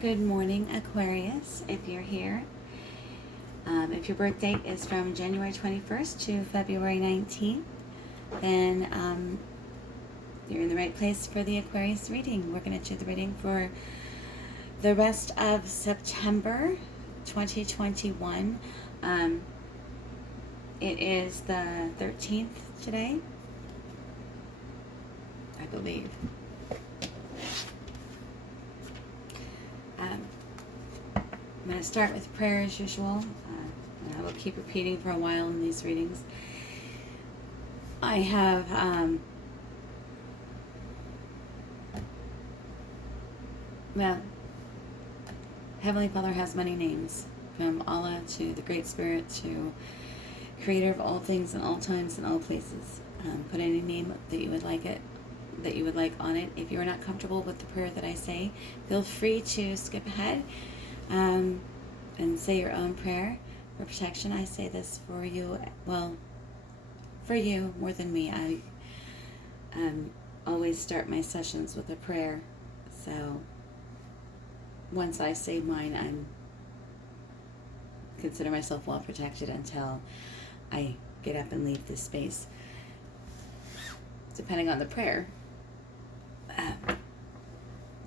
Good morning, Aquarius, if you're here. If your birth date is from January 21st to February 19th, then you're in the right place for the Aquarius reading. We're going to do the reading for the rest of September 2021. It is the 13th today, I believe. I'm going to start with prayer as usual. And I will keep repeating for a while in these readings. I have well, Heavenly Father has many names, from Allah to the Great Spirit to Creator of all things and all times and all places. Put any name that you would like on it. If you are not comfortable with the prayer that I say, feel free to skip ahead and say your own prayer. For protection, I say this for you. Well, for you more than me. I always start my sessions with a prayer. So once I say mine, I consider myself well protected until I get up and leave this space. Depending on the prayer.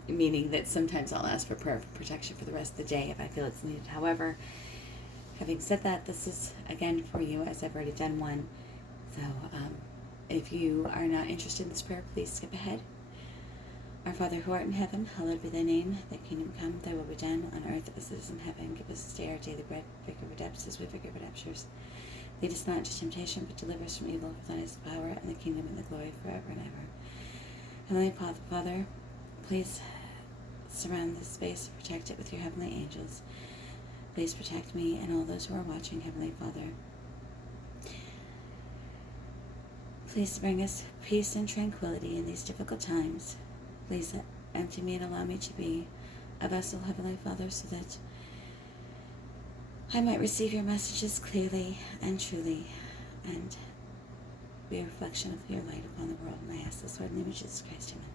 Meaning that sometimes I'll ask for prayer for protection for the rest of the day if I feel it's needed. However, having said that, this is again for you, as I've already done one. So if you are not interested in this prayer, please skip ahead. Our Father who art in heaven, hallowed be thy name. Thy kingdom come, thy will be done on earth as it is in heaven. Give us this day our daily bread. Forgive our debts as we forgive our debtors. Lead us not into temptation, but deliver us from evil. For thine is the power and the kingdom and the glory forever and ever. Heavenly Father, please surround this space, protect it with your heavenly angels. Please protect me and all those who are watching, Heavenly Father. Please bring us peace and tranquility in these difficult times. Please empty me and allow me to be a vessel, Heavenly Father, so that I might receive your messages clearly and truly and be a reflection of your light upon the world. And I ask this, Lord, in the name of Jesus Christ, amen.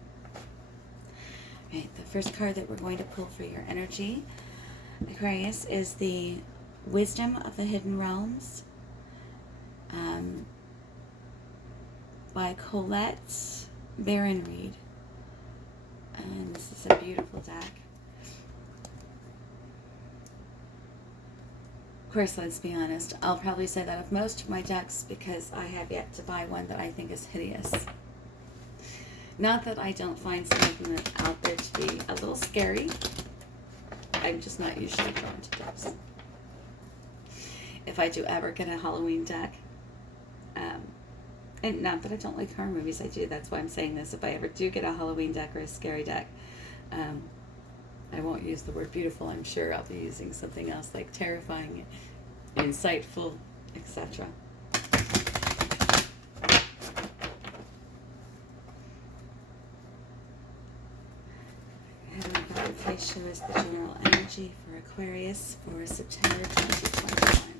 Right, the first card that we're going to pull for your energy, Aquarius, is the Wisdom of the Hidden Realms by Colette Baron-Reed. And this is a beautiful deck. Of course, let's be honest, I'll probably say that of most of my decks because I have yet to buy one that I think is hideous. Not that I don't find some of them out there to be a little scary. I'm just not usually drawn to decks. If I do ever get a Halloween deck, and not that I don't like horror movies, I do, that's why I'm saying this. If I ever do get a Halloween deck or a scary deck, I won't use the word beautiful. I'm sure I'll be using something else like terrifying, insightful, etc. Please show us the general energy for Aquarius for September 2021.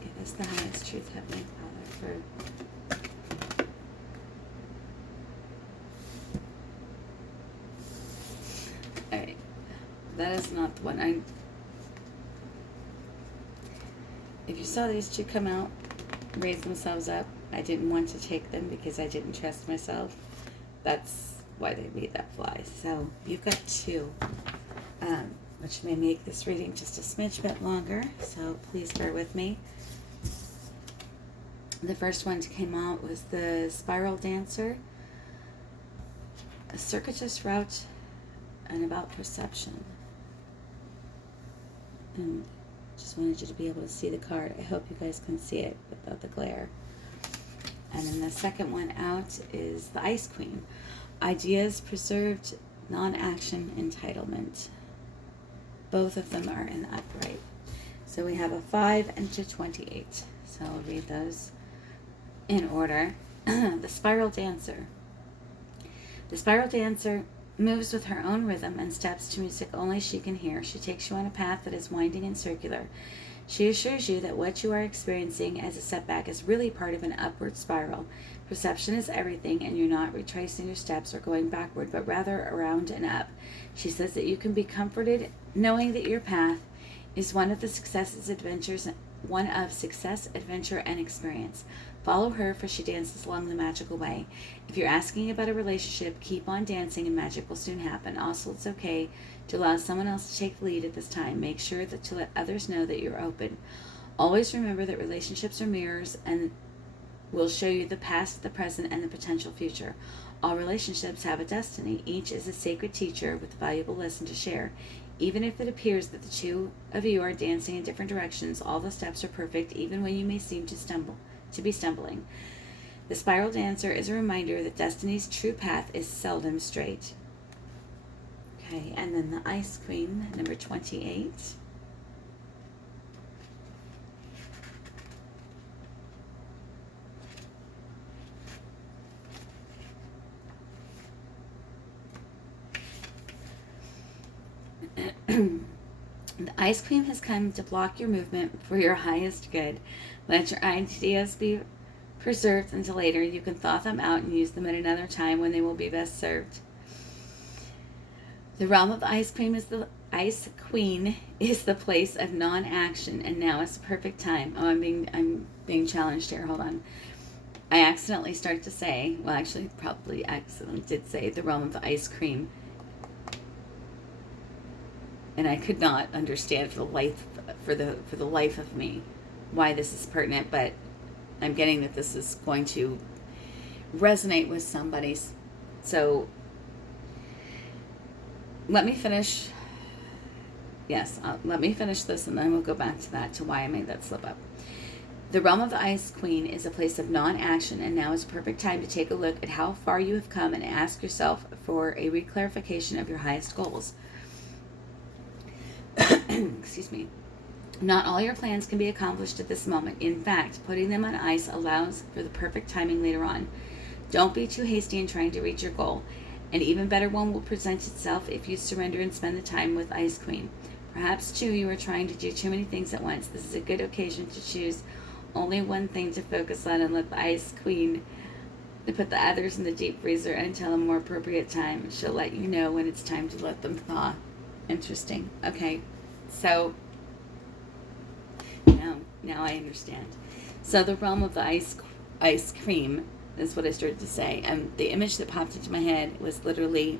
Give us the highest truth, Heavenly Father, for alright. That is not the one. If you saw these two come out, raise themselves up, I didn't want to take them because I didn't trust myself. That's why they made that fly. So you've got two, which may make this reading just a smidge bit longer. So please bear with me. The first one that came out was the Spiral Dancer, a circuitous route, and about perception. And just wanted you to be able to see the card. I hope you guys can see it without the glare. And then the second one out is the Ice Queen. Ideas preserved, non-action, entitlement. Both of them are in upright. So we have a 5 and a 28. So I'll read those in order. The Spiral Dancer. The Spiral Dancer moves with her own rhythm and steps to music only she can hear. She takes you on a path that is winding and circular. She assures you that what you are experiencing as a setback is really part of an upward spiral. Perception is everything, and you're not retracing your steps or going backward, but rather around and up. She says that you can be comforted knowing that your path is one of success, adventure, and experience. Follow her, for she dances along the magical way. If you're asking about a relationship, keep on dancing and magic will soon happen. Also, it's okay to allow someone else to take the lead at this time. Make sure that to let others know that you're open. Always remember that relationships are mirrors and will show you the past, the present, and the potential future. All relationships have a destiny. Each is a sacred teacher with a valuable lesson to share. Even if it appears that the two of you are dancing in different directions, all the steps are perfect, even when you may seem to be stumbling. The spiral dancer is a reminder that destiny's true path is seldom straight. Okay, and then the Ice Queen, number 28. The Ice Queen has come to block your movement for your highest good. Let your ideas be preserved until later. You can thaw them out and use them at another time when they will be best served. The realm of the Ice Queen is the place of non-action, and now is the perfect time. Oh, I'm being challenged here. Hold on. I accidentally started to say, well, actually, probably accidentally did say the realm of the ice cream. And I could not understand for the life of me why this is pertinent, but I'm getting that this is going to resonate with somebody. So let me finish. Yes, let me finish this, and then we'll go back to that, to why I made that slip up. The realm of the Ice Queen is a place of non-action, and now is a perfect time to take a look at how far you have come and ask yourself for a reclarification of your highest goals. Excuse me. Not all your plans can be accomplished at this moment. In fact, putting them on ice allows for the perfect timing later on. Don't be too hasty in trying to reach your goal. An even better one will present itself if you surrender and spend the time with Ice Queen. Perhaps, too, you are trying to do too many things at once. This is a good occasion to choose only one thing to focus on and let the Ice Queen put the others in the deep freezer until a more appropriate time. She'll let you know when it's time to let them thaw. Interesting. Okay, so now I understand. So the realm of the ice cream is what I started to say. And the image that popped into my head was literally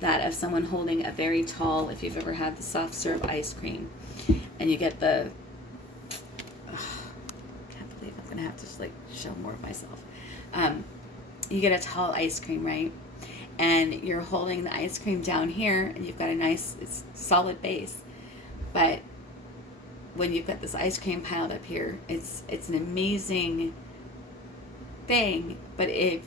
that of someone holding a very tall, if you've ever had the soft serve ice cream, and you get the, can't believe I'm going to have to just show more of myself. You get a tall ice cream, right? And you're holding the ice cream down here, and you've got a nice, it's solid base. But when you've got this ice cream piled up here, it's an amazing thing. But if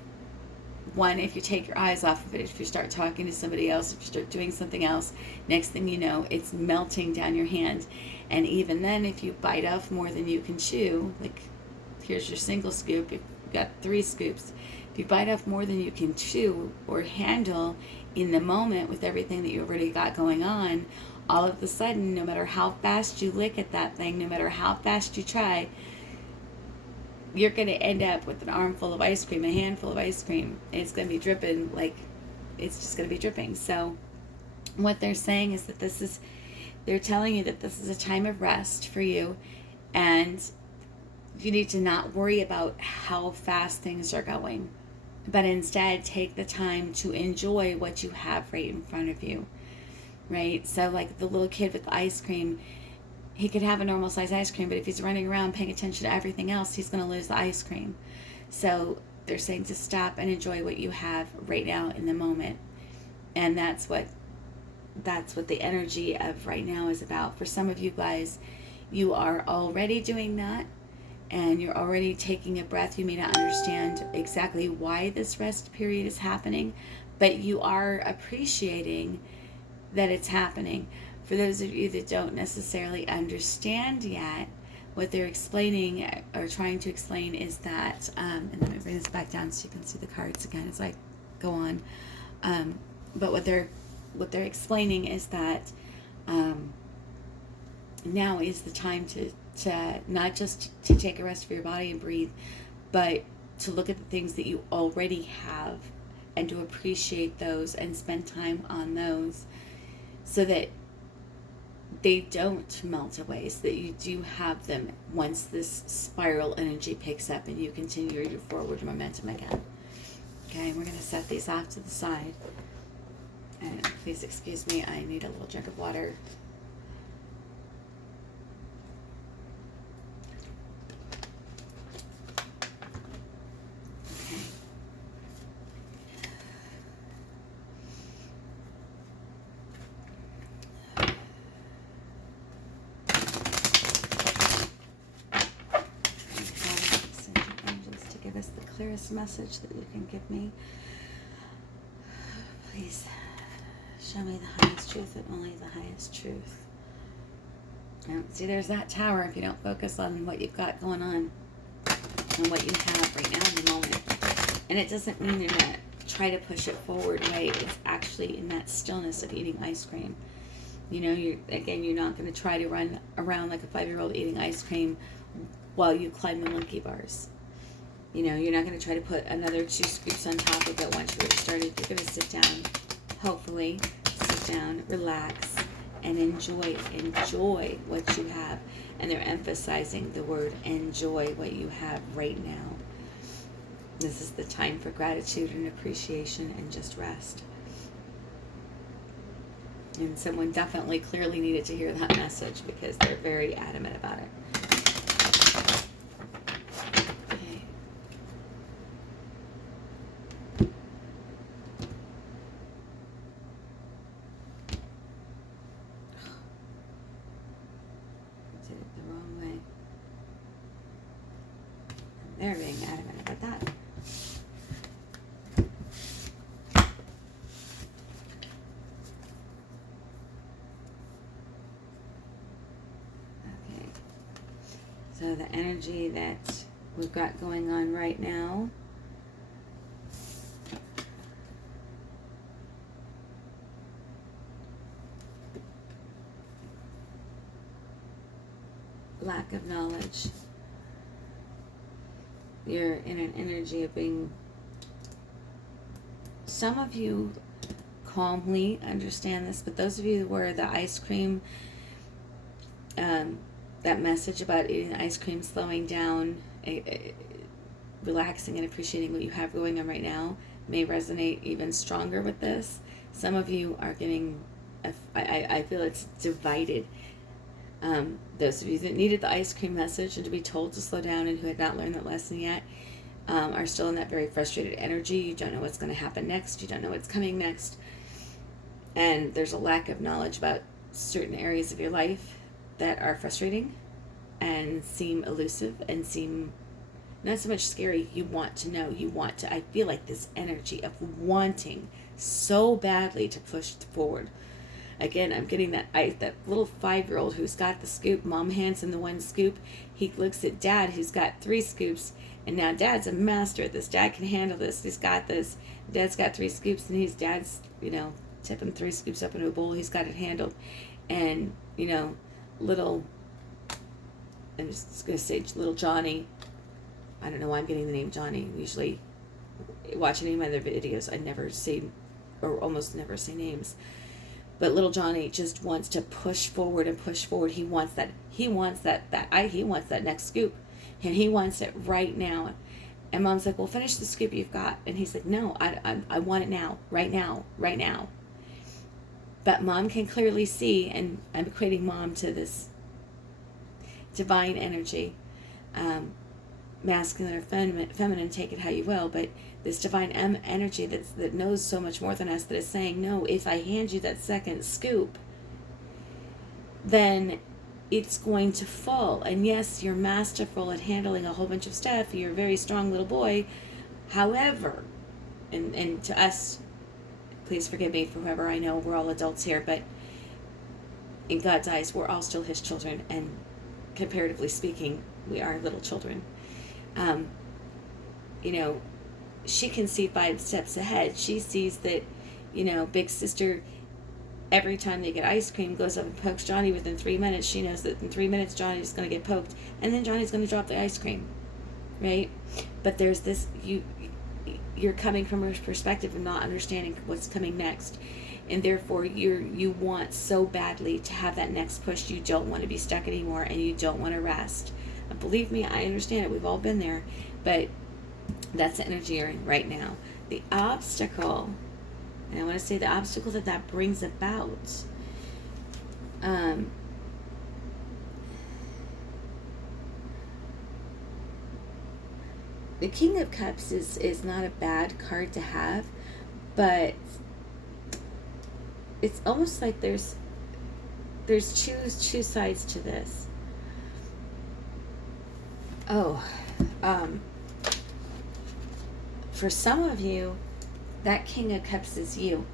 you take your eyes off of it, if you start talking to somebody else, if you start doing something else, next thing you know, it's melting down your hand. And even then, if you bite off more than you can chew, here's your single scoop, you've got 3 scoops. If you bite off more than you can chew or handle in the moment with everything that you already got going on, all of a sudden, no matter how fast you lick at that thing, no matter how fast you try, you're going to end up with an armful of ice cream, a handful of ice cream. It's going to be dripping, it's just going to be dripping. So what they're saying is that they're telling you that this is a time of rest for you, and you need to not worry about how fast things are going, but instead take the time to enjoy what you have right in front of you, right? So the little kid with the ice cream, he could have a normal size ice cream, but if he's running around paying attention to everything else, he's going to lose the ice cream. So they're saying to stop and enjoy what you have right now in the moment. And that's what the energy of right now is about. For some of you guys, you are already doing that, and you're already taking a breath. You may not understand exactly why this rest period is happening, but you are appreciating that it's happening. For those of you that don't necessarily understand yet, what they're explaining or trying to explain is that, and let me bring this back down so you can see the cards again as I go on. But what they're explaining is that now is the time to not just to take a rest for your body and breathe, but to look at the things that you already have and to appreciate those and spend time on those so that they don't melt away, so that you do have them once this spiral energy picks up and you continue your forward momentum again. Okay, we're going to set these off to the side. And please excuse me, I need a little drink of water. Clearest message that you can give me. Please show me the highest truth and only the highest truth. See, there's that tower if you don't focus on what you've got going on and what you have right now in the moment. And it doesn't mean you're going to try to push it forward away. It's actually in that stillness of eating ice cream. You know, you're not going to try to run around like a 5-year-old eating ice cream while you climb the monkey bars. You know, you're not going to try to put another 2 scoops on top of it once you're started. You're going to sit down, hopefully, sit down, relax, and enjoy what you have. And they're emphasizing the word enjoy what you have right now. This is the time for gratitude and appreciation and just rest. And someone definitely clearly needed to hear that message because they're very adamant about it. They're being adamant about that. Okay. So the energy that we've got going on right now . Lack of knowledge. You're in an energy of being, some of you calmly understand this, but those of you where the ice cream, that message about eating ice cream, slowing down, relaxing and appreciating what you have going on right now may resonate even stronger with this. Some of you are getting, I feel it's divided. Those of you that needed the ice cream message and to be told to slow down and who had not learned that lesson yet are still in that very frustrated energy. You don't know what's going to happen next. You don't know what's coming next. And there's a lack of knowledge about certain areas of your life that are frustrating and seem elusive and seem not so much scary. You want to know. I feel like this energy of wanting so badly to push forward. Again, I'm getting that little 5-year-old who's got the scoop. Mom hands him the 1 scoop. He looks at Dad, who's got 3 scoops. And now Dad's a master at this. Dad can handle this. He's got this. Dad's got 3 scoops, and Dad's, tipping 3 scoops up into a bowl. He's got it handled. And, I'm just going to say little Johnny. I don't know why I'm getting the name Johnny. Usually, watching any of my other videos, I never say, or almost never say names. But little Johnny just wants to push forward and push forward. He wants that next scoop. And he wants it right now. And Mom's like, well, finish the scoop you've got. And he's like, no, I want it now, right now. But Mom can clearly see, and I'm equating Mom to this divine energy, masculine or feminine, take it how you will, but this divine energy that knows so much more than us, that is saying, no, if I hand you that second scoop, then it's going to fall. And yes, you're masterful at handling a whole bunch of stuff. You're a very strong little boy. However, and to us, please forgive me for whoever I know, we're all adults here, but in God's eyes, we're all still His children, and comparatively speaking, we are little children. She can see 5 steps ahead. She sees that, big sister every time they get ice cream, goes up and pokes Johnny within 3 minutes. She knows that in 3 minutes Johnny's going to get poked, and then Johnny's going to drop the ice cream, right? But there's this, you're coming from a perspective of not understanding what's coming next, and therefore you want so badly to have that next push. You don't want to be stuck anymore, and you don't want to rest. And believe me, I understand it. We've all been there, but that's the energy you're in right now. The obstacle, and I want to say the obstacle that brings about, the King of Cups is not a bad card to have, but it's almost like there's two sides to this. For some of you, that King of Cups is you.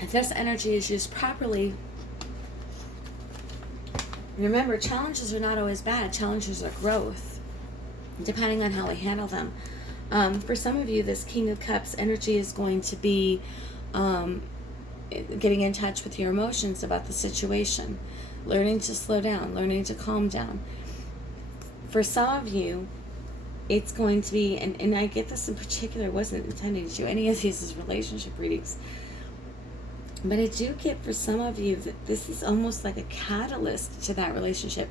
If this energy is used properly, remember, challenges are not always bad. Challenges are growth, depending on how we handle them. For some of you, this King of Cups energy is going to be getting in touch with your emotions about the situation, learning to slow down, learning to calm down. For some of you, it's going to be, and I get this in particular, I wasn't intending to do any of these as relationship readings, but I do get for some of you that this is almost like a catalyst to that relationship.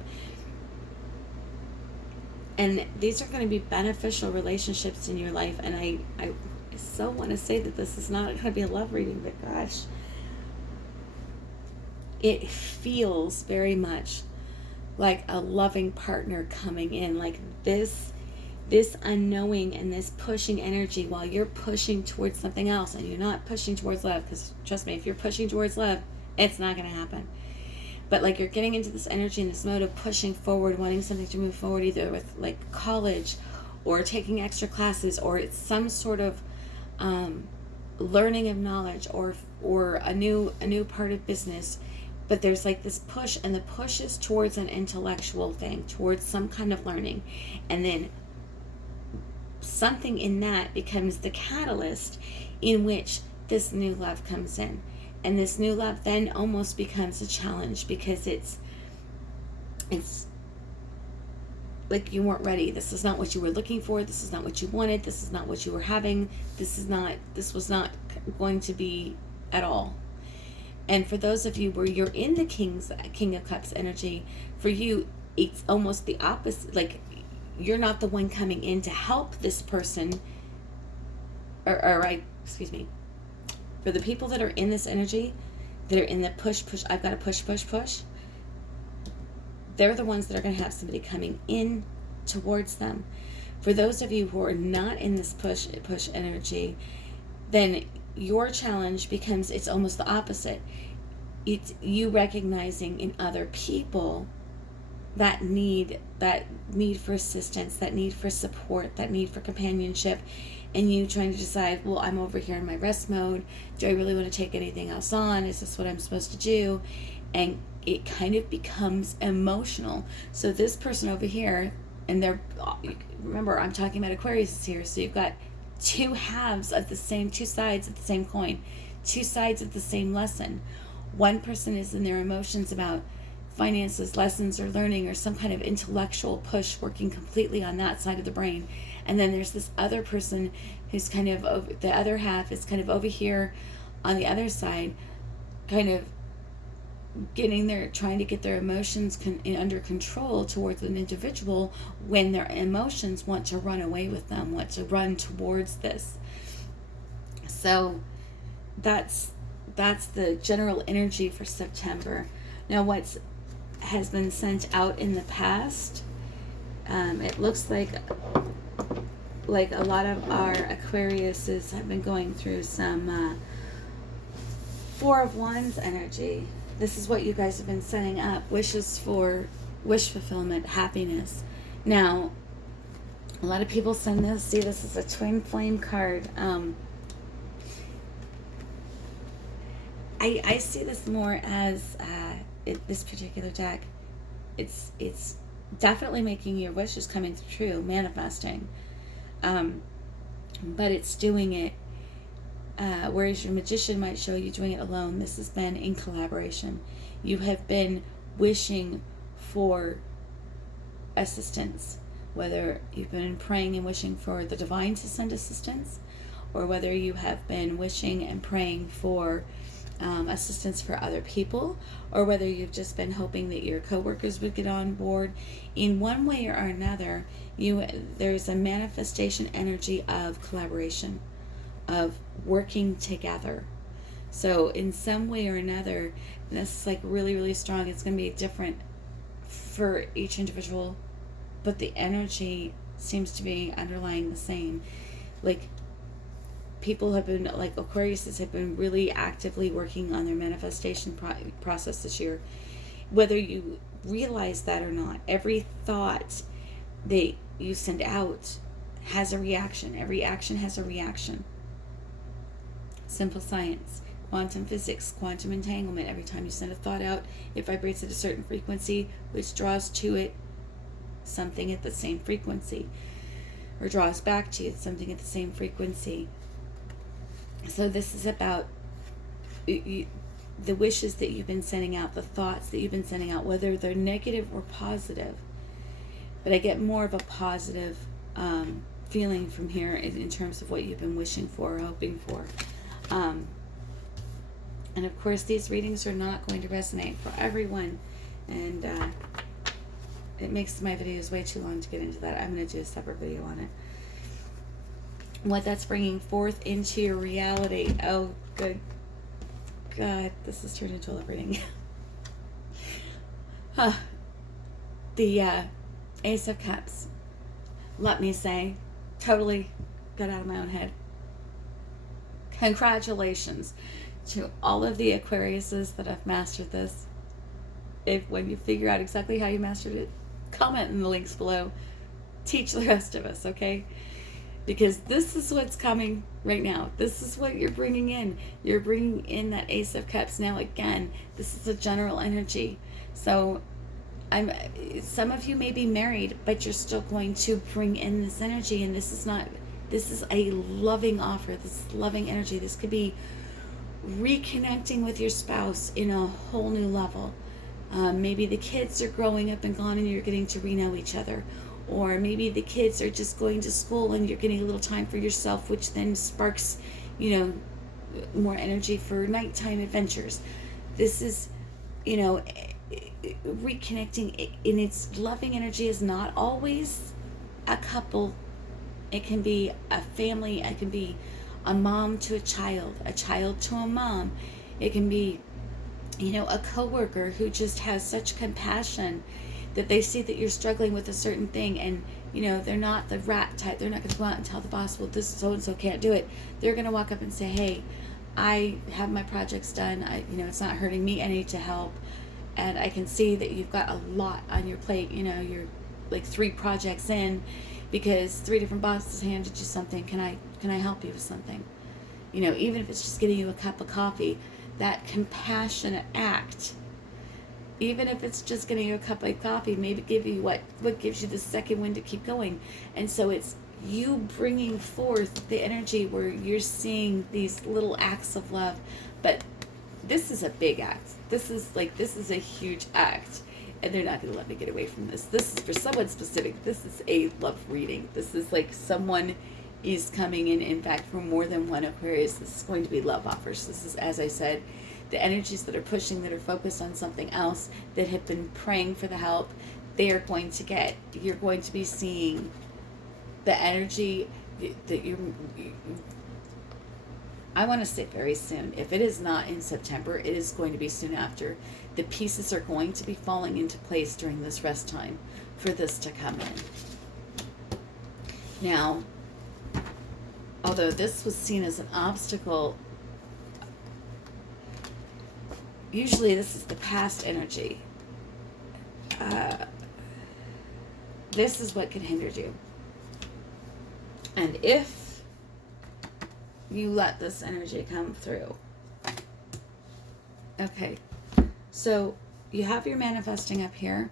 And these are going to be beneficial relationships in your life. And I so want to say that this is not going to be a love reading, but gosh, it feels very much like a loving partner coming in, like this unknowing and this pushing energy while you're pushing towards something else, and you're not pushing towards love, because trust me, if you're pushing towards love, it's not going to happen. But like you're getting into this energy and this mode of pushing forward, wanting something to move forward, either with like college or taking extra classes, or it's some sort of learning of knowledge, or a new part of business. But there's like this push, and the push is towards an intellectual thing, towards some kind of learning. And then something in that becomes the catalyst in which this new love comes in. And this new love then almost becomes a challenge, because it's like you weren't ready. This is not what you were looking for. This is not what you wanted. This is not what you were having. This was not going to be at all. And for those of you where you're in the King of Cups energy, for you, it's almost the opposite. Like, you're not the one coming in to help this person, excuse me. For the people that are in this energy, that are in the push, I've got to push, they're the ones that are going to have somebody coming in towards them. For those of you who are not in this push energy, then your challenge becomes, it's almost the opposite. It's you recognizing in other people that need for assistance, that need for support, that need for companionship, and you trying to decide, well, I'm over here in my rest mode. Do I really want to take anything else on? Is this what I'm supposed to do? And it kind of becomes emotional. So this person over here, and remember, I'm talking about Aquarius here, so you've got two sides of the same coin, two sides of the same lesson. One person is in their emotions about finances, lessons, or learning, or some kind of intellectual push, working completely on that side of the brain. And then there's this other person who's kind of the other half is kind of over here on the other side, kind of trying to get their emotions under control towards an individual, when their emotions want to run away with them, want to run towards this. So that's the general energy for September. Now, what has been sent out in the past, it looks like a lot of our Aquariuses have been going through some Four of Wands energy. This is what you guys have been setting up: wishes for wish fulfillment, happiness. Now, a lot of people see this as a twin flame card. I see this more as this particular deck. It's definitely making your wishes coming true, manifesting. But it's doing it Whereas your magician might show you doing it alone, this has been in collaboration. You have been wishing for assistance, whether you've been praying and wishing for the divine to send assistance, or whether you have been wishing and praying for assistance for other people, or whether you've just been hoping that your coworkers would get on board. In one way or another, there's a manifestation energy of collaboration, of working together. So in some way or another, and this is like really, really strong, it's going to be different for each individual, but the energy seems to be underlying the same. Like, people have been, like Aquariuses have been really actively working on their manifestation process this year. Whether you realize that or not, every thought that you send out has a reaction. Every action has a reaction. Simple science, quantum physics, quantum entanglement. Every time you send a thought out, it vibrates at a certain frequency, which draws to it something at the same frequency, or draws back to you something at the same frequency. So this is about the wishes that you've been sending out, the thoughts that you've been sending out, whether they're negative or positive. But I get more of a positive feeling from here in terms of what you've been wishing for or hoping for. And of course, these readings are not going to resonate for everyone. And it makes my videos way too long to get into that. I'm going to do a separate video on it. What that's bringing forth into your reality. Oh, good God, this has turned into a love reading. The Ace of Cups. Let me say, totally got out of my own head. Congratulations to all of the Aquariuses that have mastered this. When you figure out exactly how you mastered it, comment in the links below. Teach the rest of us, okay? Because this is what's coming right now. This is what you're bringing in. You're bringing in that Ace of Cups. Now, again, this is a general energy. So some of you may be married, but you're still going to bring in this energy. And this is a loving offer. This is loving energy. This could be reconnecting with your spouse in a whole new level. Maybe the kids are growing up and gone and you're getting to re-know each other. Or maybe the kids are just going to school and you're getting a little time for yourself, which then sparks, more energy for nighttime adventures. This is, reconnecting. And its loving energy is not always a couple. It can be a family. It can be a mom to a child to a mom. It can be, a coworker who just has such compassion that they see that you're struggling with a certain thing, and they're not the rat type. They're not going to go out and tell the boss, well, this so-and-so can't do it. They're going to walk up and say, hey, I have my projects done. It's not hurting me. I need to help. And I can see that you've got a lot on your plate. You're like 3 projects in because 3 different bosses handed you something. Can I help you with something? Even if it's just getting you a cup of coffee, that compassionate act. Even if it's just getting you a cup of coffee, maybe give you what gives you the second wind to keep going. And so it's you bringing forth the energy where you're seeing these little acts of love. But this is a big act. This is a huge act. And they're not going to let me get away from this. This is for someone specific. This is a love reading. This is like someone is coming in fact, for more than one Aquarius. This is going to be love offers. This is, as I said, the energies that are pushing, that are focused on something else, that have been praying for the help, you're going to be seeing the energy that I want to say very soon. If it is not in September, it is going to be soon after. The pieces are going to be falling into place during this rest time for this to come in. Now, although this was seen as an obstacle, usually this is the past energy. This is what can hinder you. And if you let this energy come through. Okay, so you have your manifesting up here.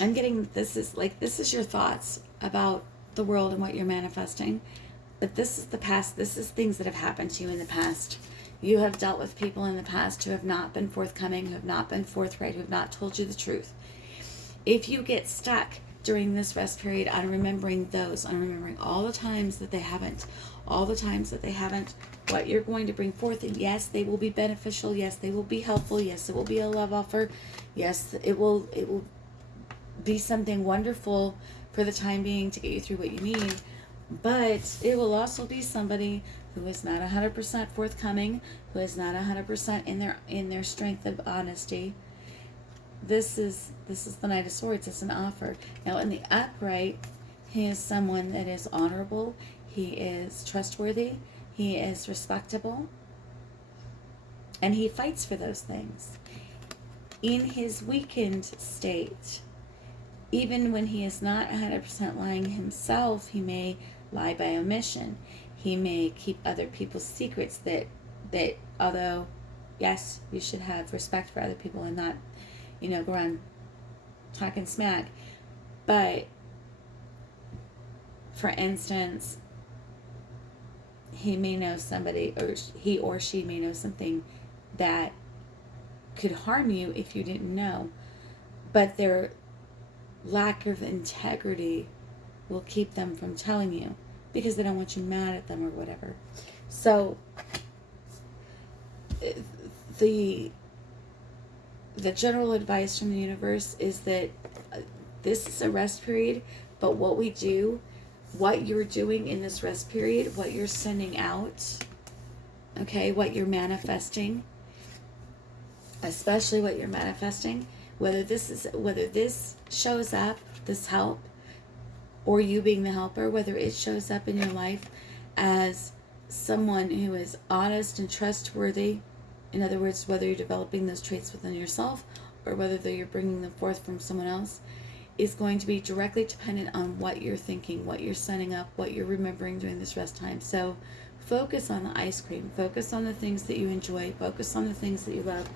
I'm getting, this is your thoughts about the world and what you're manifesting. But this is the past. This is things that have happened to you in the past. You have dealt with people in the past who have not been forthcoming, who have not been forthright, who have not told you the truth. If you get stuck during this rest period on remembering those, on remembering all the times that they haven't, what you're going to bring forth, and yes, they will be beneficial, yes, they will be helpful, yes, it will be a love offer, yes, it will be something wonderful for the time being to get you through what you need, but it will also be somebody who is not 100% forthcoming, who is not 100% in their strength of honesty. This is the Knight of Swords. It's an offer. Now, in the upright, he is someone that is honorable. He is trustworthy. He is respectable. And he fights for those things. In his weakened state, even when he is not 100% lying himself, he may lie by omission. He may keep other people's secrets that although, yes, you should have respect for other people and not, go around talking smack. But, for instance, he may know somebody, or he or she may know something that could harm you if you didn't know. But their lack of integrity will keep them from telling you because they don't want you mad at them or whatever. So, the general advice from the universe is that this is a rest period, but what you're doing in this rest period, what you're sending out, okay, what you're manifesting, especially what you're manifesting, whether this shows up, this help, or you being the helper, whether it shows up in your life as someone who is honest and trustworthy. In other words, whether you're developing those traits within yourself or whether you're bringing them forth from someone else, is going to be directly dependent on what you're thinking, what you're setting up, what you're remembering during this rest time. So focus on the ice cream. Focus on the things that you enjoy. Focus on the things that you love.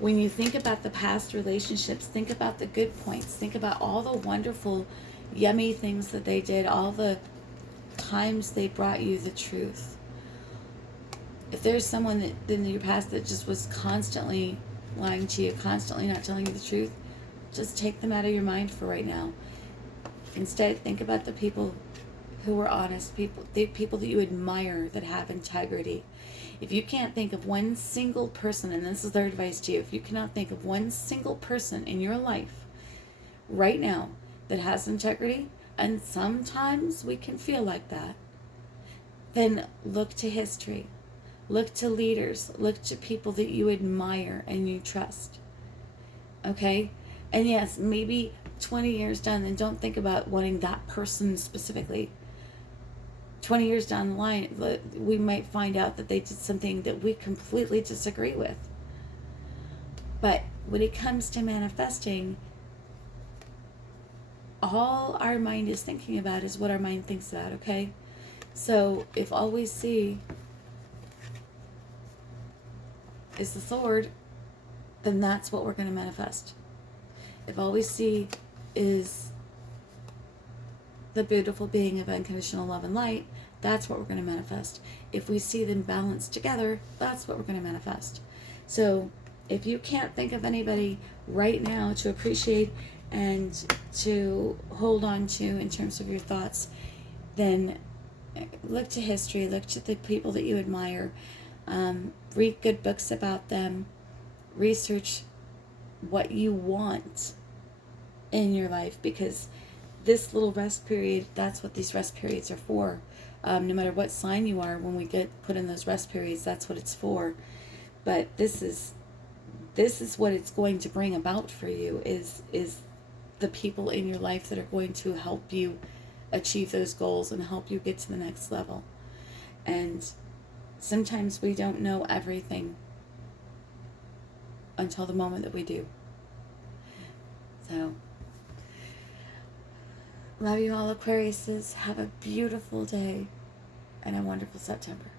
When you think about the past relationships, think about the good points. Think about all the wonderful, yummy things that they did, all the times they brought you the truth. If there's someone that in your past that just was constantly lying to you, constantly not telling you the truth, just take them out of your mind for right now. Instead, think about the people who were honest, the people that you admire that have integrity. If you can't think of one single person, and this is their advice to you, if you cannot think of one single person in your life right now that has integrity, and sometimes we can feel like that, then look to history. Look to leaders. Look to people that you admire and you trust. Okay? And yes, maybe 20 years down, then don't think about wanting that person specifically. 20 years down the line, we might find out that they did something that we completely disagree with. But when it comes to manifesting, all our mind is thinking about is what our mind thinks about, okay? So if all we see is the sword, then that's what we're going to manifest. If all we see is the beautiful being of unconditional love and light, that's what we're going to manifest. If we see them balanced together, that's what we're going to manifest. So if you can't think of anybody right now to appreciate and to hold on to in terms of your thoughts, then look to history, look to the people that you admire, read good books about them, research what you want in your life, because this little rest period, that's what these rest periods are for. No matter what sign you are, when we get put in those rest periods, that's what it's for. But this is what it's going to bring about for you, is the people in your life that are going to help you achieve those goals and help you get to the next level. And sometimes we don't know everything until the moment that we do. So, love you all, Aquariuses. Have a beautiful day and a wonderful September.